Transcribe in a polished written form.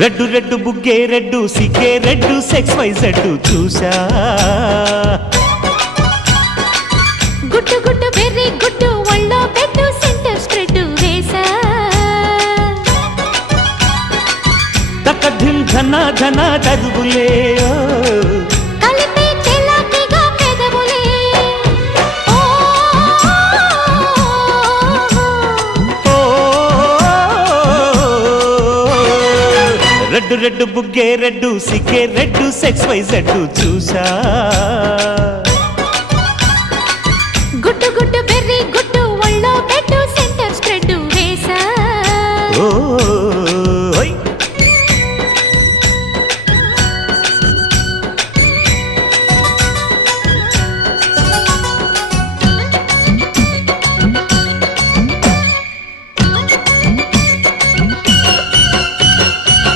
red red బుగ్గే red సిగ్గే red sex Y Z చూసా గుట్టు గుట్టు వెర్రి గుట్టు ఒళ్ళో పెట్టు సెంటర్ స్ప్రెడ్ వేసా తక్క ధిం ధన ధన దరువులే కలిపే తెల్లటిగా పెదవులే రెడ్డు రెడ్డు బుగ్గే రెడ్డు సిగ్గే రెడ్డు సెక్స్ వై జెడ్డు చూసా